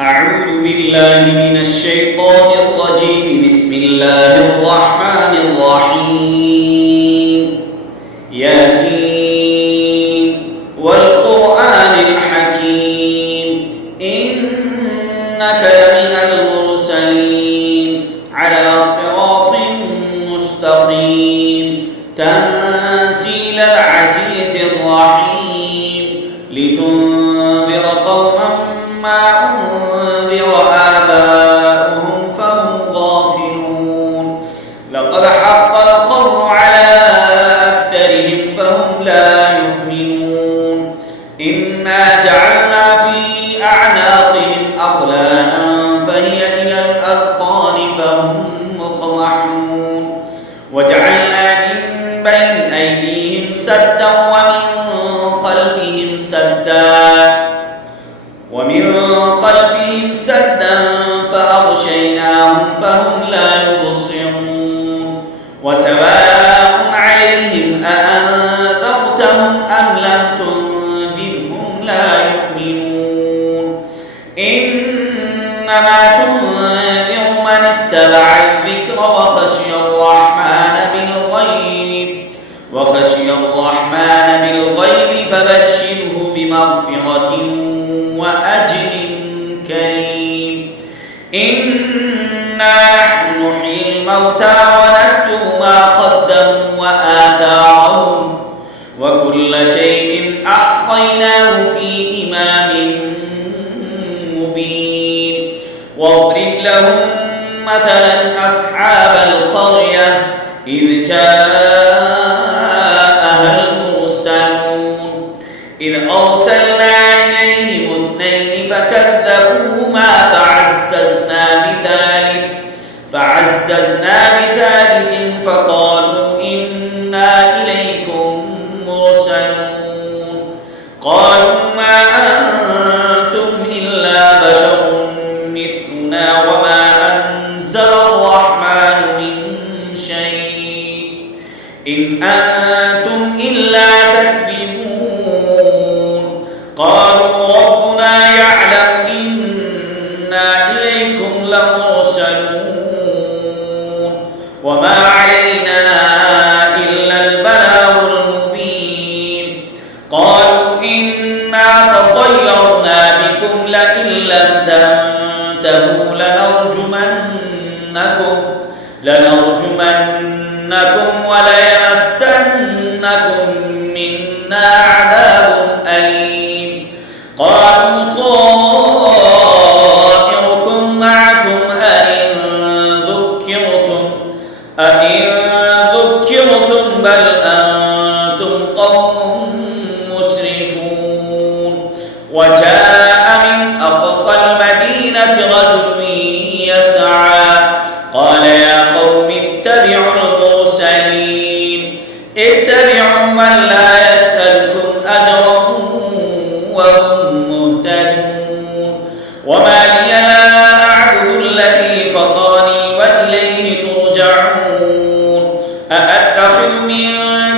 أعوذ بالله من الشيطان الرجيم. بسم الله الرحمن الرحيم. ياسين والقرآن الحكيم إنك لمن المرسلين على صراط مستقيم تنزيل العزيز الرحيم لتنذر قوما ما أنذر آباؤهم فهم غافلون. لقد حق القول على أكثرهم فهم لا يؤمنون. إنا جعلنا في أعناقهم أغلالا فهي إلى الأذقان فهم مقمحون. وجعلنا من بين أيديهم سدا ومن خلفهم سدا فأغشيناهم فهم لا يبصرون. وسواء عليهم أأنذرتهم أم لم تنذرهم لا يؤمنون. إنما تنذر من اتبع الذكر وخشي الرحمن بالغيب فبشره بمغفرة وأجر كريم. إنا نحن نحيي الموتى ونكتب ما قدموا وآثارهم وكل شيء أحصيناه في إمام مبين. واضرب لهم مثلا أصحاب القرية إذ جاءها المرسلون إذ أرسلنا إليهم اثنين فكذبوهما فعززنا بثالث فقالوا إنا إليكم مرسلون. قالوا ما أنتم إلا بشر مثلنا وما أنزل الرحمن من شيء إن أنتم إلا تكذبون. قالوا ربنا يعلم إنا إليكم لمرسلون وما علينا إلا البلاغ المبين. قالوا إنا تطيرنا بكم لئن لم تنتهوا لنرجمنكم وليمسنكم منا عذاب أليم. قالوا طائركم معكم أئن ذكرتم بل أنتم قوم مسرفون. وجاء من أقصى المدينة رجل يسعى قال يا قوم اتبعوا المرسلين اتبعوا من لا يسألكم أجرا وهم مهتدون. وما لي لا أعبد الذي فطرني وإليه ترجعون. أأتخذ من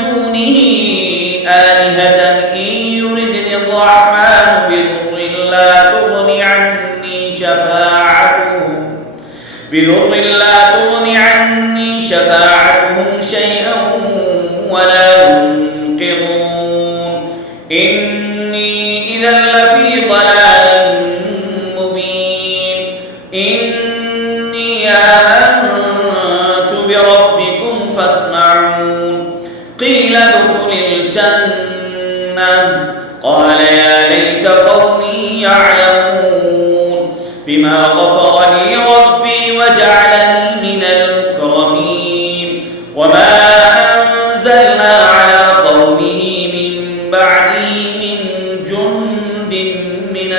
دونه آلهة إن يردني الرحمن بضر لا تغن عني شفاعتهم شيئا ولا ينقذون. إني إذا لفي ضلال مبين. إني آمنت بربكم فاسمعون. قيل ادخل الجنة قال يا ليت قومي يعلمون بما غفر لي ربي وجعلني من المكرمين. وما أنزلنا على قومه من بعده من جند من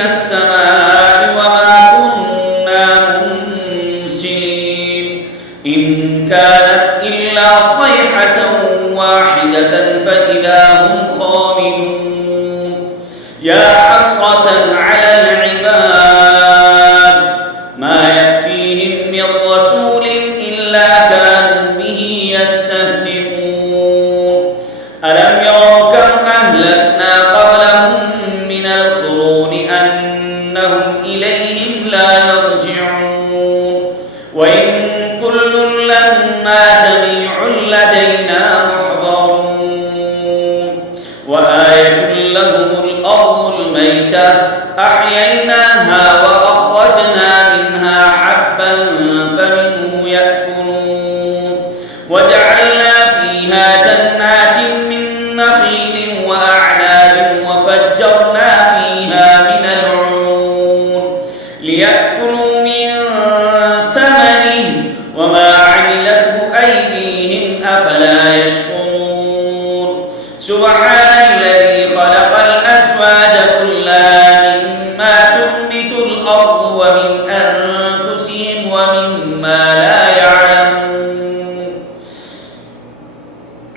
السماء وما كنا منزلين. إن كانت إلا صيحة واحدة فإذا هم خامدون. يا حسرة على العباد ما يأتيهم من رسول إلا كانوا به يستهزئون. ألم يروا كم أهلكنا فأحييناها وأخرجنا منها حبا فمنه يأكلون وجعلنا فيها جنات من نخيل وأعناب وفجرنا فيها من العيون ليأكلوا من ثمره وما عملته أيديهم أفلا يشكرون سبحان الذي خلق الأزواج كلها مما تنبت الأرض ومن أنفسهم ومما لا يعلمون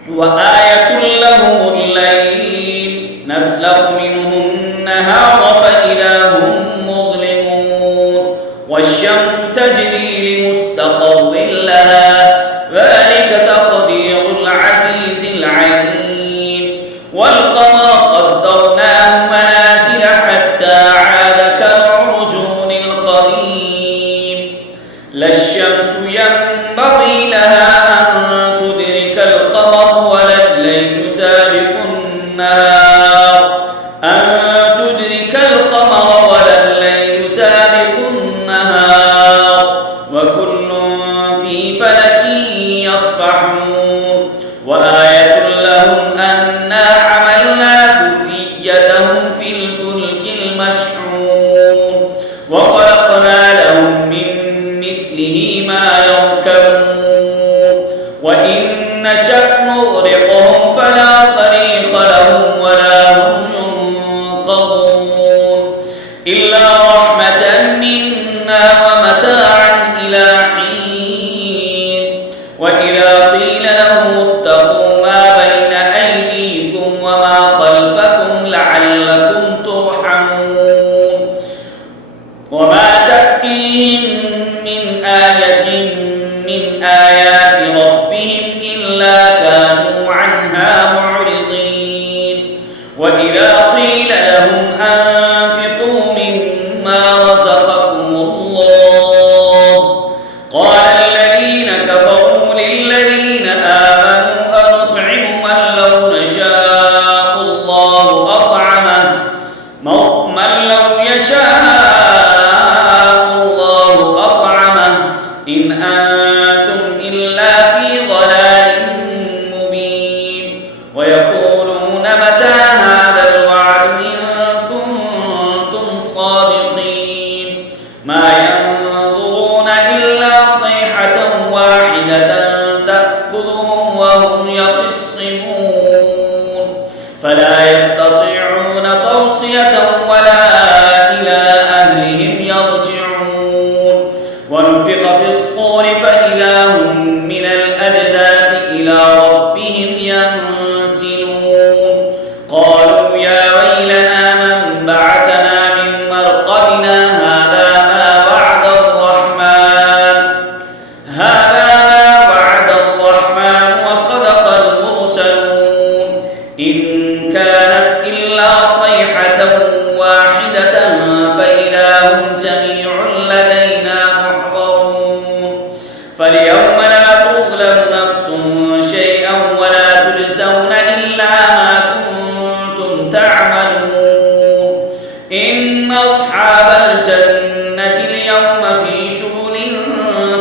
وآية لهم الليل نسلخ منه النهار فإذا هم مظلمون والشمس تجري لمستقر لها ذلك تقدير العزيز العليم والقمر قدرناه منازل حتى عاد كالعرجون القديم لا الشمس ينبغي لها أن تدرك القمر ولا الليل سابق النهار وكل في فلك يسبحون وآية لهم أنا حملنا ذريتهم في الفلك المشحون وخلقنا لهم من مثله ما يركبون وإن نشأ نغرقهم فلا صريخ لهم ولا هم ينقذون إلا رحمة منا ومتاعا إلى حين وإذا قيل لهم اتقوا ما بين أيديكم وما خلفكم لعلكم ترحمون وما تأتيهم من آية من آيات ربهم إلا كانوا عنها معرضين وإذا قيل لهم أنفقوا مما رزقكم الله قال الذين كفروا للذين آمنوا أنطعم من لو يشاء الله أطعمه إن أنتم إلا في ضلال مبين ويقولون متى هذا الوعد إن كنتم صادقين ما ينظرون إلا صيحة واحدة تأخذهم وهم يخصمون فلا يستطيعون توصية ولا إلى أهلهم يرجعون ونفخ في الصور فإذا هم من الأجداث إلى ربهم ينسلون قالوا يا ويلنا من بعثنا من مرقدنا هذا ما وعد الرحمن وصدق المرسلون إن كانت إلا صيحة واحدة فإذا هم جميع لدينا محضرون فاليوم لا تظلم نفس شيئا ولا تجزون إلا ما كنتم تعملون إن أصحاب الجنة اليوم في شغل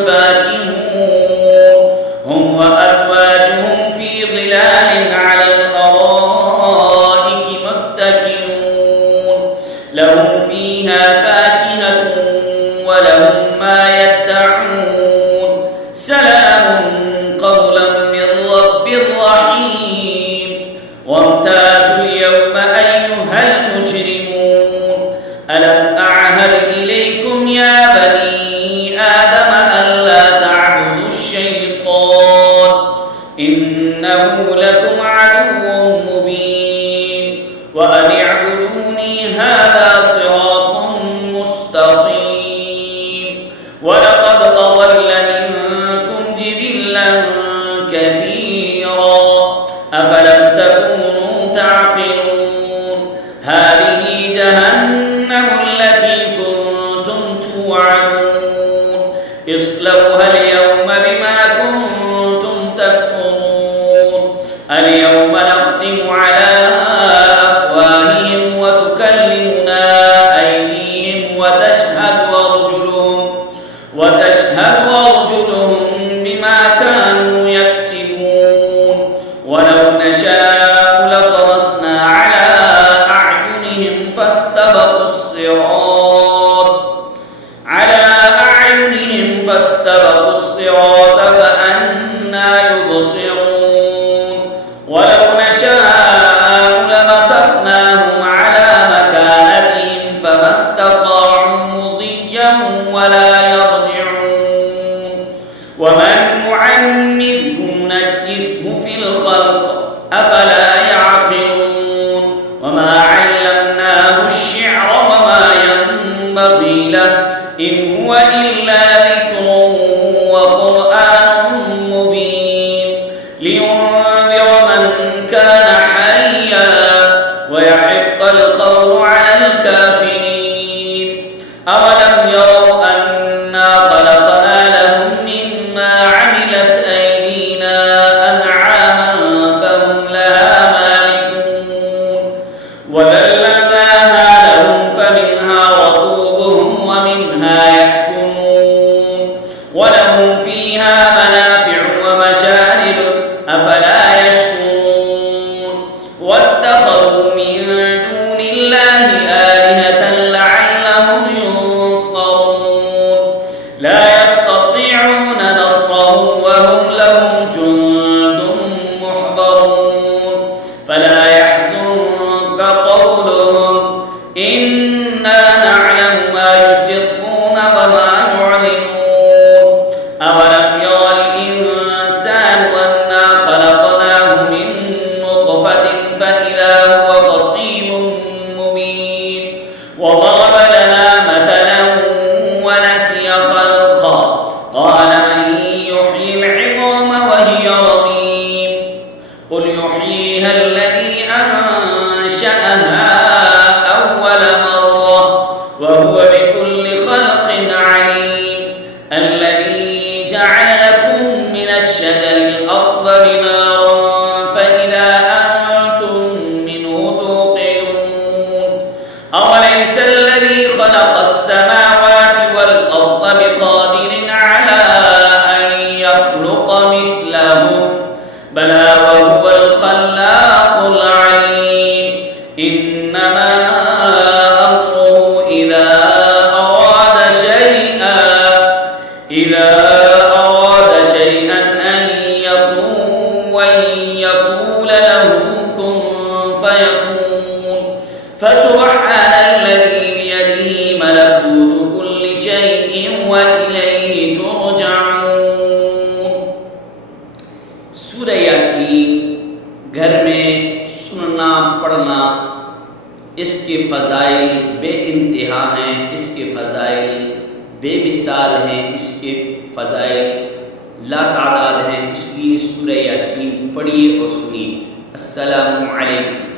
فاكهون هم وأزواجهم في ظلال على الأرائك متكئون لهم فيها فاكهة ولهم ما يدعون سلام قولا من رب رحيم وامتازوا اليوم أيها المجرمون ألم أعهد إليكم يا بني آدم ألا تعبدوا الشيطان إنه لكم عدو مبين وأن اعبدوني هذا صراط مستقيم ولقد أضل منكم جبلا كثيرا أفلم تكونوا تعقلون هذه جهنم التي كنتم توعدون اصلوها اليوم بما كنتم تكفرون اليوم نختم على أفواههم وتكلمنا أيديهم الكافرين أولم يروا أنا خلقنا لهم مما عملت أيدينا أنعاما فهم لها مالكون وذللناها لهم فمنها ركوبهم ومنها يأكلون ولهم فيها منافع ومشارب أفلا يشكرون واتخذوا من دون الله آلهة لعلهم ينصرون لا يستطيعون نصرهم وهم لهم جند محضرون فلا يحزنك قولهم إنا نعلم ما يسرون وما يعلنون أولم يرى الإنسان أنا خلقناه من نطفة فإذا هو خصيم مبين وضرب لنا مثلا ونسي خلقه قال من يحيي العظام وهي رميم قل يحييها الذي أنشأها أول مرة وهو بكل خلق عليم الذي جعل لكم من الشجر الأخضر نارا فإذا أنتم منه توقدون أوليس الذي خلق السماوات والأرض بقادر على أن يخلق مثلهم بلى وهو الخلاق العليم إنما أمره إذا أراد شيئا أن يقول له كن فيكون فسبحان الذي بيده ملكوت كل شيء وإليه ترجعون سورہ یاسین گھر میں سننا پڑھنا اس کے فضائل بے انتہا ہیں، اس کے فضائل بے مثال ہیں، اس کے فضائل لا تعداد ہیں، اس لیے سورہ یاسین پڑھیے اور سنیے۔ السلام علیکم۔